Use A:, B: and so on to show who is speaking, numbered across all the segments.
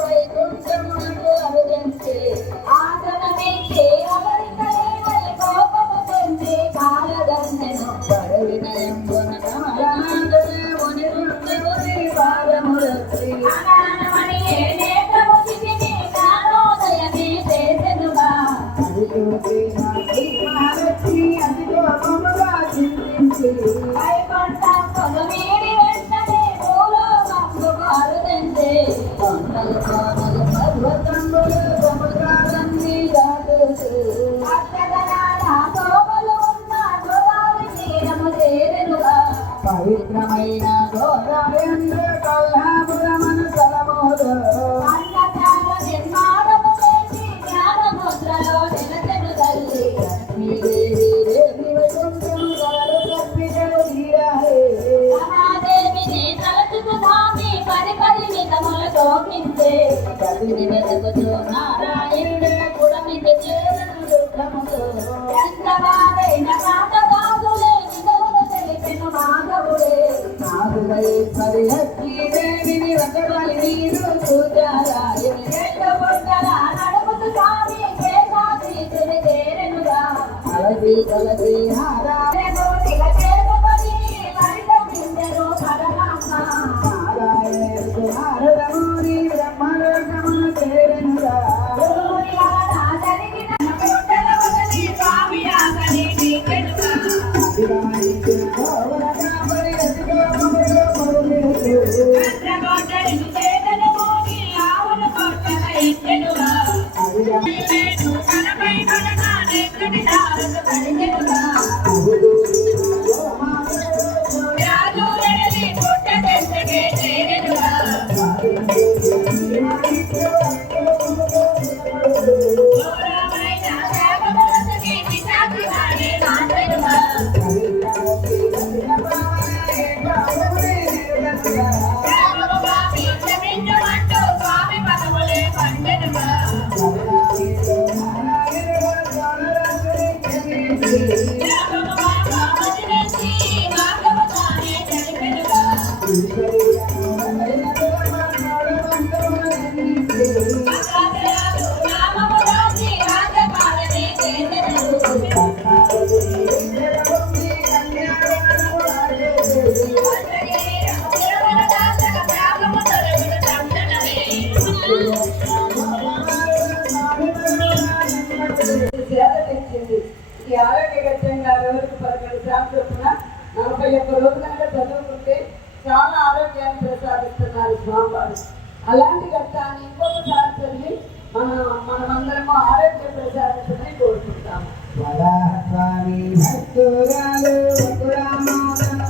A: వైకుంఠమునకు అభిగమించి, పరవినయంబున కదిలి వెతకుతూ నారాయణుడే
B: dan sebagainya, ఈ ఆరోగ్యగత్యంగా రోజుకు పదకొండు సార్లు చొప్పున నలభై ఒక్క రోజులు కనుక చదువుకుంటే చాలా ఆరోగ్యాన్ని ప్రసాదిస్తున్నారు స్వామివారు. అలాంటి ఘట్టాన్ని ఇంకొకసారి చదివి మనం మనమందరము ఆరోగ్యం ప్రసాదించమని కోరుకుంటాము.
A: వరాహస్వామి భక్తురాలు వకురామాదన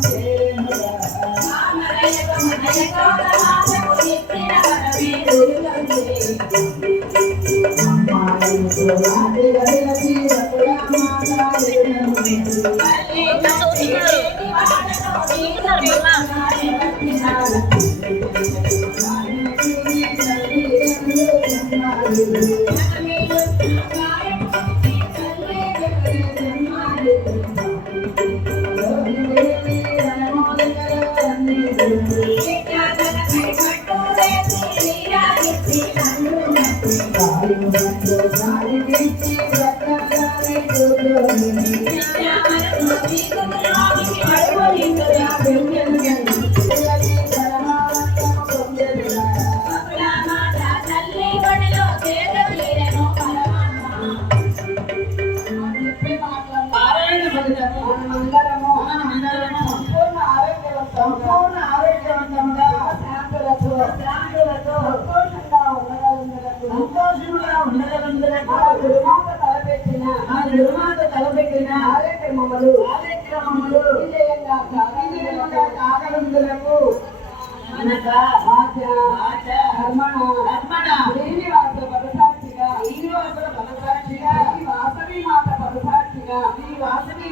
B: పారాయణ శాంతులతో శాంతులతో సంతోషంగా ఉండగలందరకు
A: సంతోషముగా ఉండగలందరకు
B: తలపెట్టిన
A: ఆ నిర్మాత తలపెట్టిన
B: కార్యక్రమములు
A: కార్యక్రమములు
B: విజయంగా
A: విజయముగా కాగలందరకు
B: మనక ఆచ
A: ఆచ
B: కర్మణ
A: కర్మణ
B: శ్రీనివాస పరసాక్షిగా
A: శ్రీనివాసుల ఫలసాక్షిగా
B: ఈ వాసవి మాత పరసాక్షిగా
A: వాసవి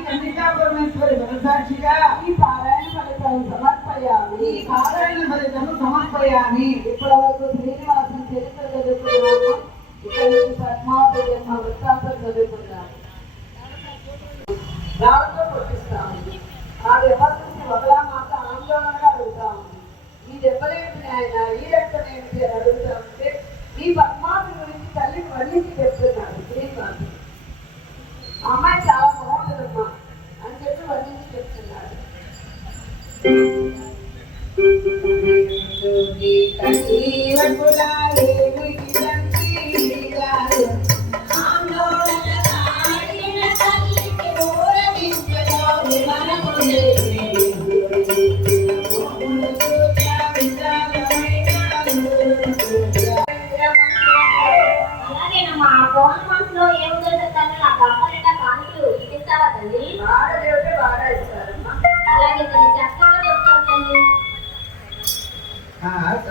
B: ఈ పారాయణ ఫలితం సమర్పయామి.
A: ఈ పారాయణ ఫలితము సమర్పయామి.
B: ఇప్పటి వరకు శ్రీనివాసం చరిత్ర చదువుకున్నాము. ఇక
C: గురించి పద్మావతి జన్మ వృత్తాంతం చదువుకున్నాం రాళ్ళతో కొట్టిస్తా ఉంది ఆ దెబ్బ చూసి ఒకలా మాట ఆందోళనగా అడుగుతా ఉంది ఈ దెబ్బలేమిటి ఆయన ఈ రక్తమేమిటి అని అడుగుతా ఉంటే ఈ పద్మావతి గురించి తల్లికి వర్ణించి చెప్తున్నాడు శ్రీనివాసు అమ్మాయి
D: Thank
A: you.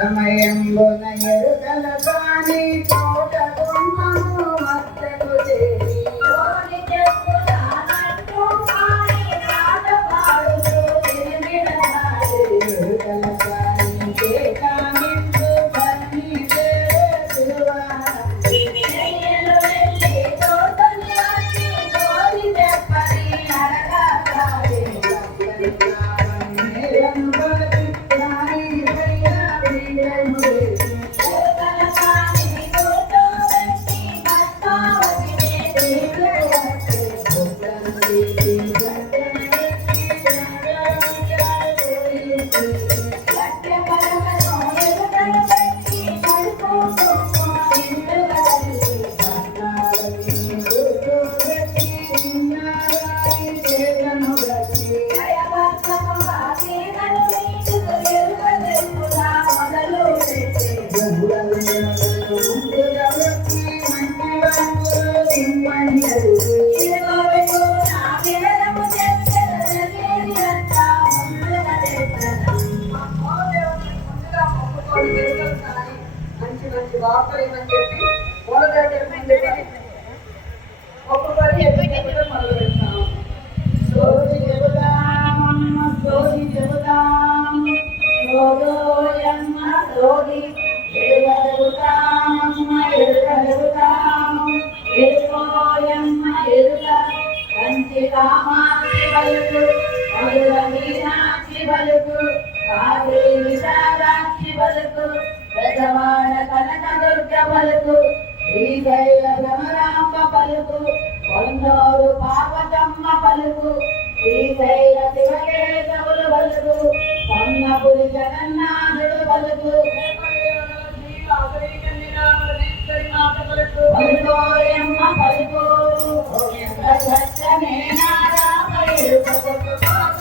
A: సమయంబున ఎరుకల కాని
C: మంచి వార్తలు ఏమని చెప్పి మూల దగ్గర ఒక్కొక్కరి ఎదురు మొదలు పెడతాం
A: సోది చెబుదాం సోది చెబుదాం సోదోయమ్మ సోది ఎరుగలుగుతామమ్మ ఎరుగలుగుతాం ఎరుకోయమ్మ ఎరుగ కంచి కామాక్షి బలుకు మధుర మీనాక్షి బలుకు కాళీ విశాలాక్షి పెదవాడ కనక దుర్గ పలుకు శ్రీశైల భ్రమరాంబ పలుకు కొందోరు పార్వతమ్మ పలుకు శ్రీశైల శివకేశవులు పలుకు సన్నపురి జగన్నాథుడు పలుకు. పలుకోయమ్మ పలుకు. ఎంత సత్యమే నారామ
C: పలుకు.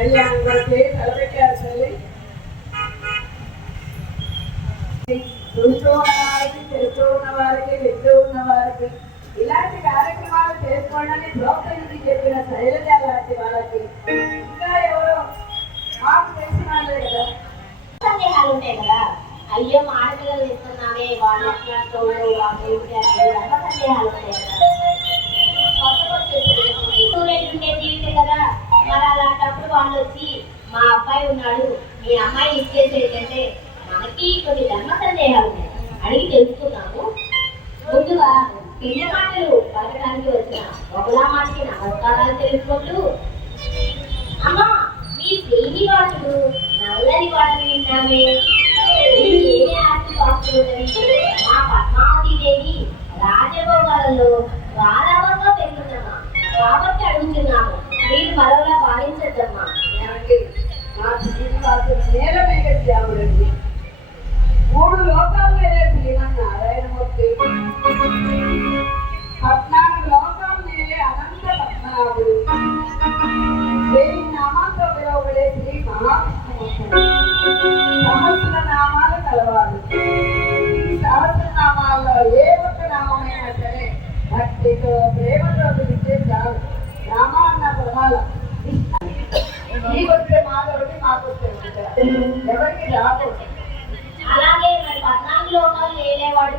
C: కళ్యాణంలో చేయి తలపెట్టారు తల్లి చూస్తూ ఉన్న వారికి చేస్తూ వారికి వింటూ వారికి ఇలాంటి కార్యక్రమాలు చేసుకోవడానికి ప్రోత్సహించి చెప్పిన శైలజ లాంటి వాళ్ళకి ఇంకా ఎవరో మాకు తెలిసిన వాళ్ళే కదా
D: సందేహాలు ఉంటాయి కదా అయ్యో మా ఆడపిల్లలు ఇస్తున్నామే వాళ్ళు ఎట్లా వాళ్ళు ఏమిటి అని సందేహాలు ఉంటాయి కదా. కొత్త కొత్త స్టూడెంట్ ఉండే జీవితం కదా మరి అలాంటప్పుడు వాళ్ళు వచ్చి మా అబ్బాయి ఉన్నాడు మీ అమ్మాయి ఇచ్చేసేటంటే మనకి కొన్ని ధర్మ సందేహాలు ఉన్నాయి. అడిగి తెలుసుకున్నాము ముందుగా పిల్ల మాటలు పలకడానికి వచ్చిన ఒకలా మాటకి నమస్కారాలు తెలుసుకుంటూ అమ్మా మీ శ్రీనివాసుడు నల్లని వాటిని విన్నామే ఏమి ఆస్తి మా పద్మావతి దేవి రాజభోగాలలో గారాభంగా పెరుగుతున్నామా కాబట్టి అడుగుతున్నాము. మీరు మరోలా భావించద్దమ్మా
C: నేల మీద శ్యాముడండి మూడు లోకాలు నేలే శ్రీమన్నారాయణమూర్తి పద్నాలుగు లోకాలు నేలే అనంత పద్మనాభుడు? దేని నామాలతో పిలువబడే శ్రీ సహస్ర నామాలు కలవాడు. ఈ సహస్ర నామాల్లో ఏ ఒక్క నామమైనా సరే భక్తితో ప్రేమ ఎవరికి
D: అలాగే మరి పద్నాలుగు లోకాలు లేలేవాడు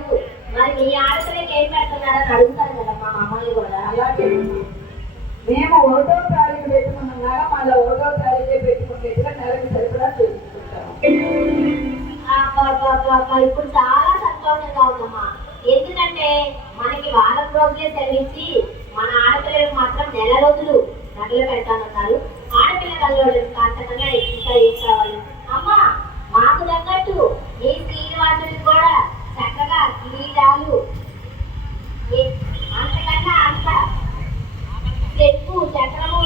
D: మరి మీ ఆడపిల్లకి ఏం పెడుతున్నారని అడుగుతారు కదా మా మమ్మల్ని కూడా.
C: అలాగే. మేము ఒకటో తారీఖు పెట్టుకున్నాగా మళ్ళీ ఒకటో తారీఖే పెట్టుకునేట్టుగా నెలకు సరిపడా చూసుకుంటాం
D: అబ్బబ్బబ్బబ్బ, ఇప్పుడు చాలా సంతోషంగా ఉందమ్మా. ఎందుకంటే మనకి వారం రోజులే సెలవిచ్చి మన ఆడపిల్లలకు మాత్రం నెల రోజులు నగలు పెడతానన్నారు. ఆడపిల్ల కల్లోళ్ళకి అంతకన్నా ఇంకా ఏం కావాలి అమ్మా మాకు తగ్గట్టు మీ శ్రీనివాసుడికి కూడా చక్కగా కిరీటాలు అంతకన్నా అంత చెట్టు చక్రము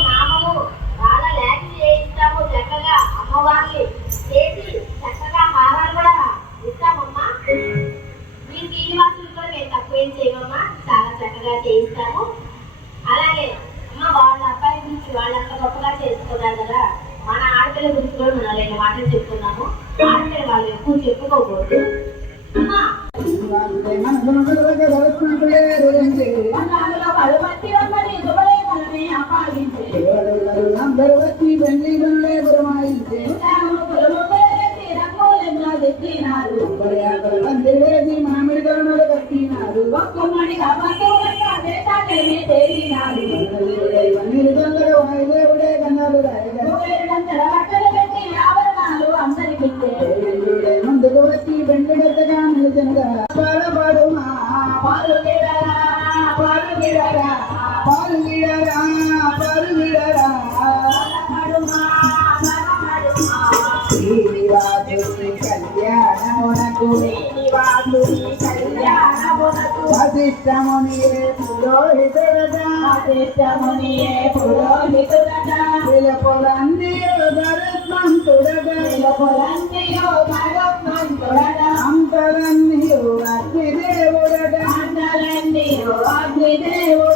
A: ఒక్కమ్మడిగా బంధువులంతా దేశాలేమే తేలినారు
B: పన్నీరు తొందరగా వాయుదేవుడే కన్నాడు
A: రాయ
B: వశిష్టమునియే పురోహితుడగా
A: అదిష్టమునియే పురోహితుడట.
B: పిలపులన్నీయు గరుత్మంతుడగా
A: పొలంతియో భగవంతుడట.
B: అంతలన్నీయు Agni Devo